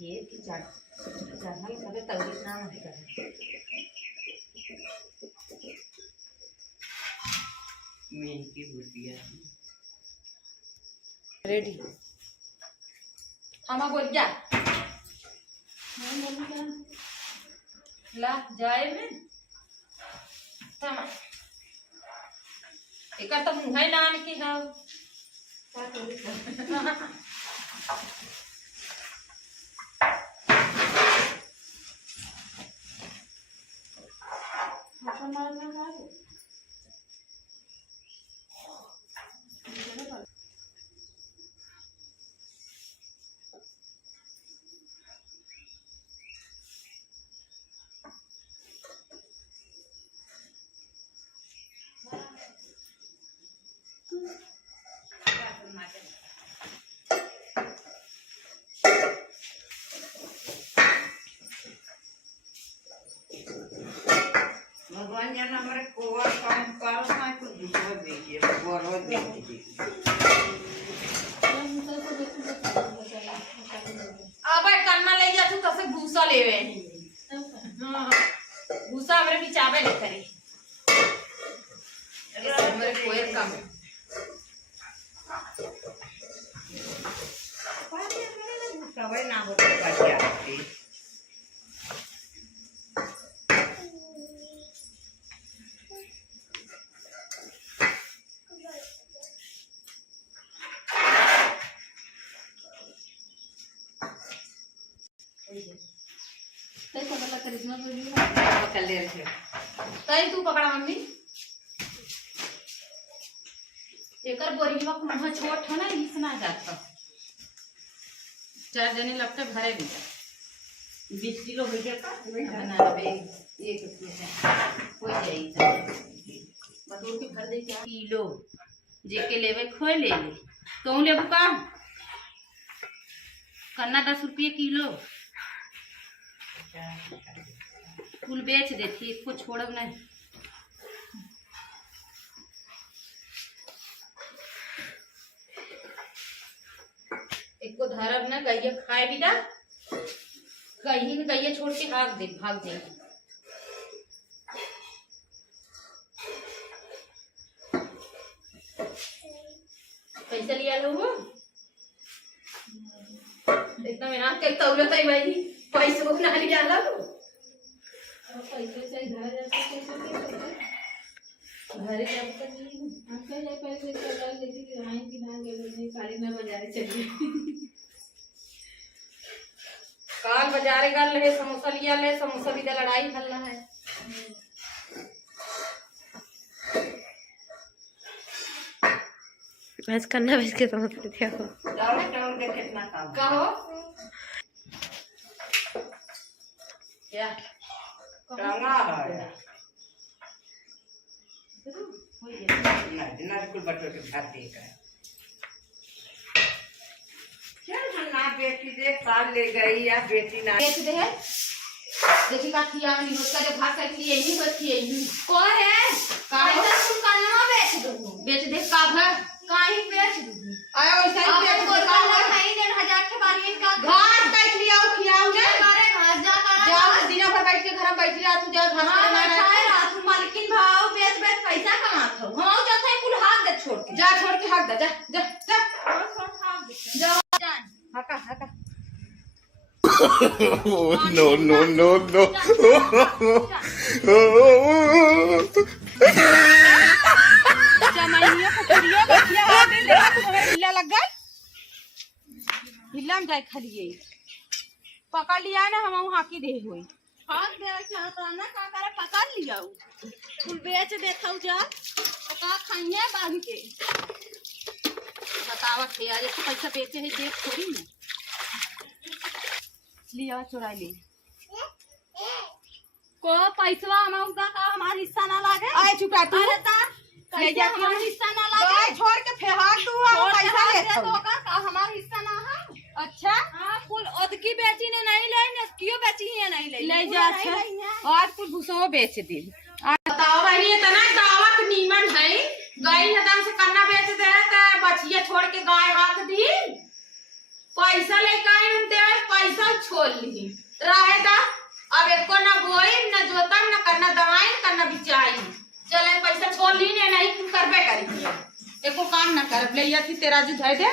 ये की चढ़ल कबे तौरी ना मत कर मेन की बुटिया रेडी हम बोल जा ला जाए में तमा एक तो मुंह नान की है भगवान जान हमारे कोवा काम पाल ना कुछ दूसरा देखिए बोरो देखिए अब करना ले जा तू कैसे भूसा लेवे हां भूसा हमरे बिचावे नहीं करे हमरे कोई काम पानी हमारे ना भूसा ना हो बढ़िया तई पकड़ करिश्मा वीडियो पकड़ ले रहे तई तू पकड़ा मम्मी एकर बोरिया को मुंह छोट है ना इस ना जाता चार जने लगते भरे भी 20 किलो हो जाता बना बे एक कोई जाई बटोर के भर दे क्या किलो जेके लेवे खोय ले ले तो लेबू का कन्ना 10 रुपये किलो फूल बेच देती इसको छोड़ब नहीं एक को धरब ना गैया खाए भी ना कहीं न गैया छोड़ के भाग दे पैसा लिया लो वो इतना मेहनत के तौलत है भाई पैसे को ना लिया ला लो पैसे से घर घरे जब तक अंकल ये पैसे चला लेके आई कि ना गए साड़ी में बाजार चली काल बाजार गल है समोसा लिया ले समोसा भी लड़ाई हल्ला है आज करना भी इसके समझ लेते हो डाउन के कितना काम कहो क्या टांगा है ना कुल बटो के भात देगा चल ना बेटी दे काल ले गई या बेटी ना बेच दे है देखी का खिया नहीं उसका जो भात खाई यही होती है कौन है पैसा तुम करना बेच दे का भर काहे बेच दूं आया वैसा ही बेच दो काला खाई 1000 के बारी का घाट काट लियाओ खियाओ जे करे घर जा कर जा दिन भर बैठ के घर में बैठ रहा तू जा घास करना है रात मालकिन भाव बेच पैसा कमात हो हम जाते कुल हाथ दे छोड़ के जा छोड़ के हाथ दे जा जा जा छोड़ हाथ दे जा जान हका हका no no no no जमाइयो को करियो बचिया दे ले तुम्हें हिला लग गई हिला में जाए खलिए पकड़ लिया ना हम हाकी दे होई हाथ दे चाहता ना का करे पकड़ लिया फूल बेच देखौ जा का खाइए बांध के बतावा थे आज तो पैसा बेचे है देख थोड़ी ना लिया चुरा ले को पैसा हम का हमारा हिस्सा ना लागे आए चुका तू अरे ता ले जा हमारा हिस्सा ना लागे छोड़ के फेहाक तू हम पैसा ले तो का हमारा हिस्सा ना है अच्छा हां कुल ओदकी बेची ने नहीं ले ने क्यों बेची है नहीं ले ले जा अच्छा और कुल भूसो बेच दे बताओ भाई ये तना दावत नीमन है गाय हदम से कन्ना बेच दे त बचिया छोड़ के गाय हाथ दी पैसा लेके आए दे पैसा छोड़ ली रहे था। अब एको ना बोई ना जोता ना करना दवाई करना बिचाई चले पैसा छोड़ ली नहीं कुछ करबे करी एको काम ना कर ले या थी तेरा जो धै दे